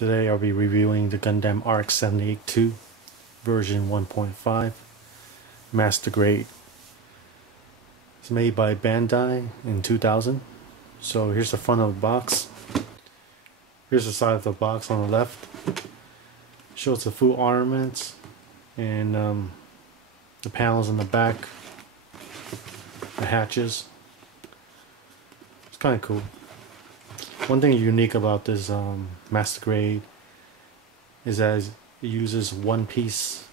Today I'll be reviewing the Gundam RX-78-2 version 1.5 Master Grade. It's made by Bandai in 2000. So here's the front of the box. Here's the side of the box on the left. Shows the full armaments and the panels in the back, the hatches. It's kind of cool. One thing unique about this Master Grade is that it uses one piece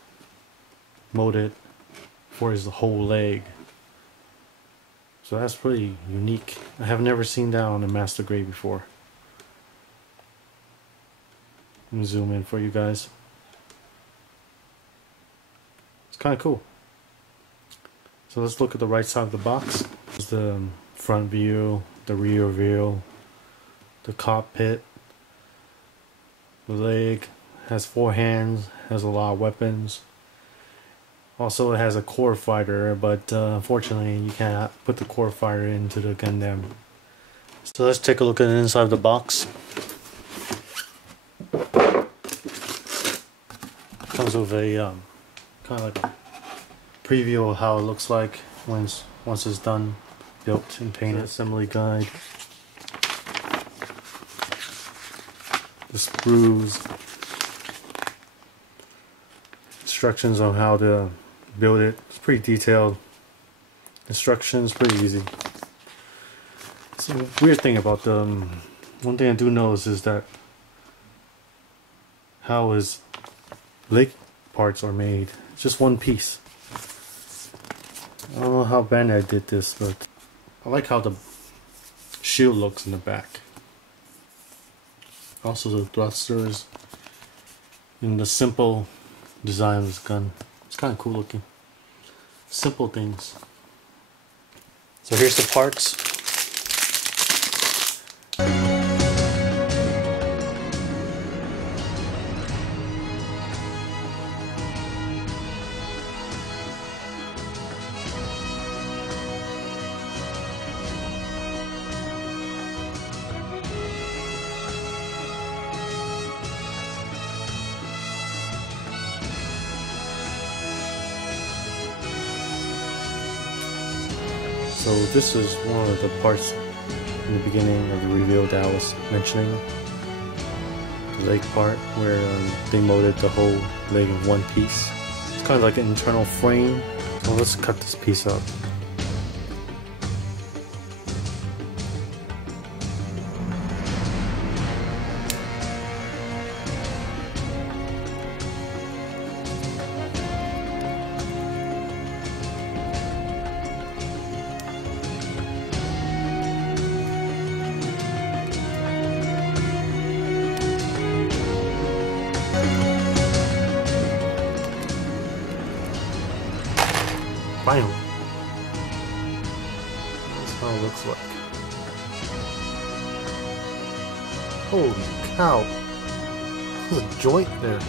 molded for his whole leg. So that's pretty unique. I have never seen that on a Master Grade before. Let me zoom in for you guys. It's kind of cool. So let's look at the right side of the box. There's the front view, the rear view, the cockpit, the leg, has 4 hands, has a lot of weapons. Also it has a core fighter, but unfortunately you cannot put the core fighter into the Gundam. So let's take a look at the inside of the box. Comes with a kind of like a preview of how it looks like once it's done, built and painted. Assembly guide, the screws, instructions on how to build it. It's pretty detailed. Instructions pretty easy. So the weird thing about the one thing I do notice is that how his leg parts are made. It's just one piece. I don't know how Bandai did this, but I like how the shield looks in the back. Also the thrusters and the simple design of this gun. It's kind of cool looking. Simple things. So here's the parts. So this is one of the parts in the beginning of the reveal that I was mentioning. The leg part where they molded the whole leg in one piece. It's kind of like an internal frame. So let's cut this piece up. Finally, that's how it looks like. Holy cow! There's a joint there.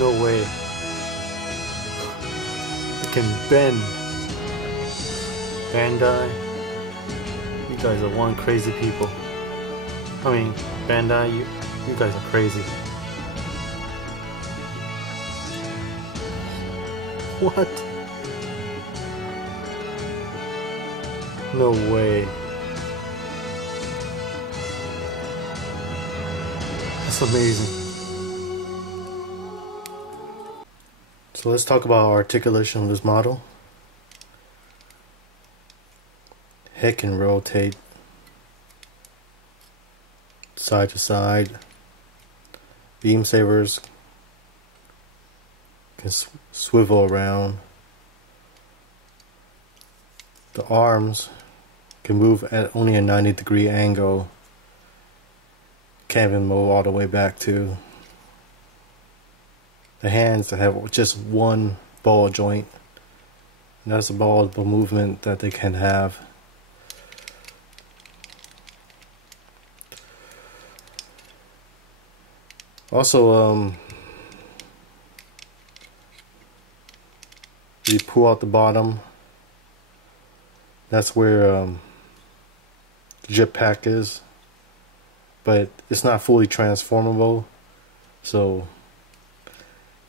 No way. It can bend. Bandai, you guys are one crazy people. I mean, Bandai, you guys are crazy. What? No way. That's amazing. So let's talk about articulation of this model. Head can rotate side to side. Beam sabers can swivel around. The arms can move at only a 90-degree angle. Can't even move all the way back to. The hands have just one ball joint. And that's all the movement that they can have. Also, you pull out the bottom. That's where jetpack is, but it's not fully transformable, so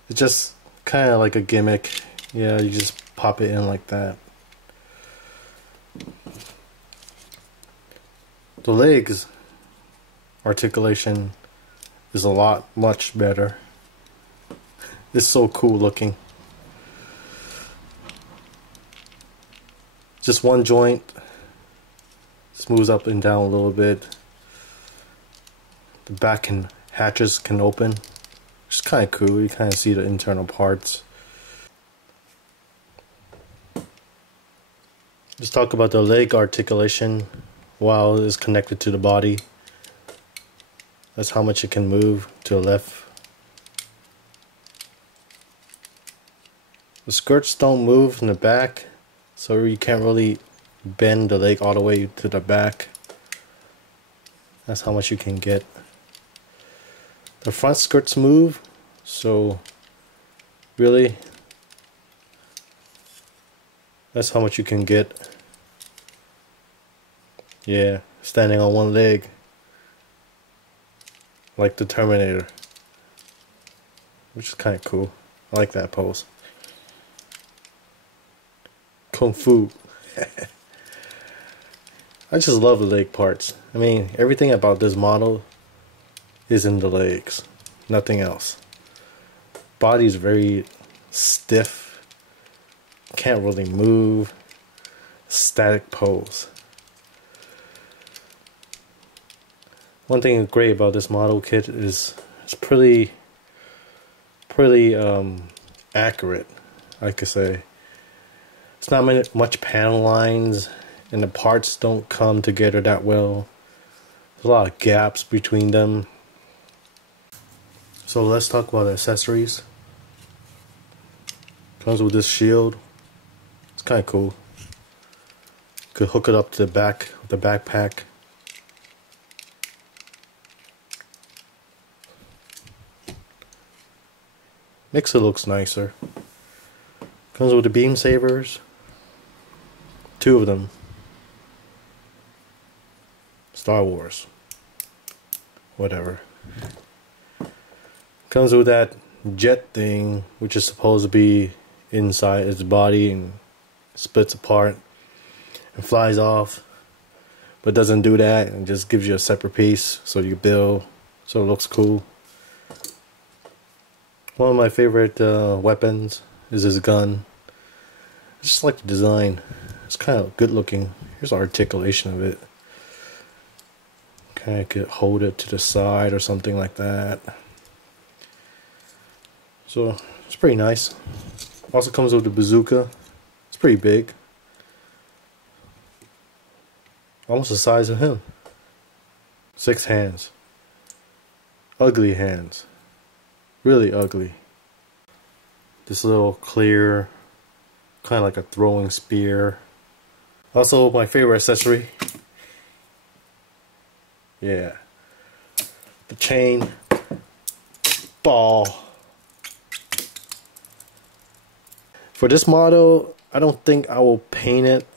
it's just kind of like a gimmick. Yeah, you just pop it in like that. The legs articulation is a lot much better. It's so cool looking. Just one joint, smooths up and down a little bit. The back hatches can open, which is kind of cool. You kind of see the internal parts. Let's talk about the leg articulation while it's connected to the body. That's how much it can move to the left. The skirts don't move in the back, so you can't really bend the leg all the way to the back. That's how much you can get. The front skirts move, so really that's how much you can get. Yeah, standing on one leg like the Terminator, which is kind of cool. I like that pose. Kung Fu. I just love the leg parts. I mean, everything about this model is in the legs, nothing else. Body's very stiff, can't really move, static pose. One thing great about this model kit is it's pretty accurate, I could say. It's not much panel lines, and the parts don't come together that well. There's a lot of gaps between them. So let's talk about the accessories. Comes with this shield. It's kind of cool. Could hook it up to the back of the backpack. Makes it looks nicer. Comes with the beam sabers. 2 of them. Star Wars. Whatever. Comes with that jet thing, which is supposed to be inside its body and splits apart and flies off, but doesn't do that and just gives you a separate piece so you build, so it looks cool. One of my favorite weapons is this gun. I just like the design. It's kind of good looking. Here's the articulation of it. Kind of could hold it to the side or something like that. So it's pretty nice. Also comes with the bazooka. It's pretty big. Almost the size of him. 6 hands. Ugly hands. Really ugly. This little clear, kind of like a throwing spear. Also my favorite accessory. Yeah. The chain ball. For this model, I don't think I will paint it.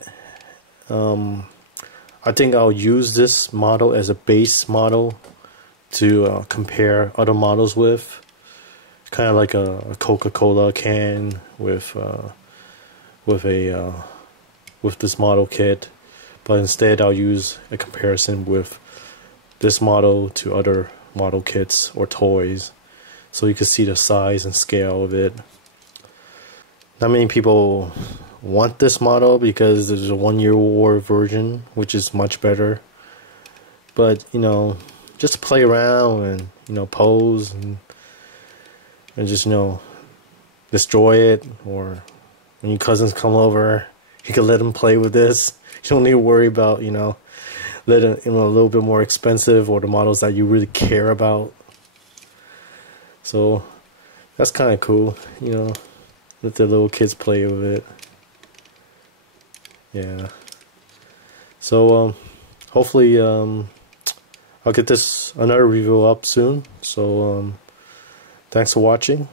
I think I'll use this model as a base model to compare other models with. Kind of like a Coca-Cola can with this model kit, but instead I'll use a comparison with this model to other model kits or toys, so you can see the size and scale of it. Not many people want this model because there's a 1-year war version, which is much better. But you know, just play around and pose and just destroy it, or when your cousins come over, you can let them play with this. You don't need to worry about letting a little bit more expensive or the models that you really care about. So that's kind of cool, let the little kids play with it. Yeah. So hopefully I'll get another review up soon. So thanks for watching.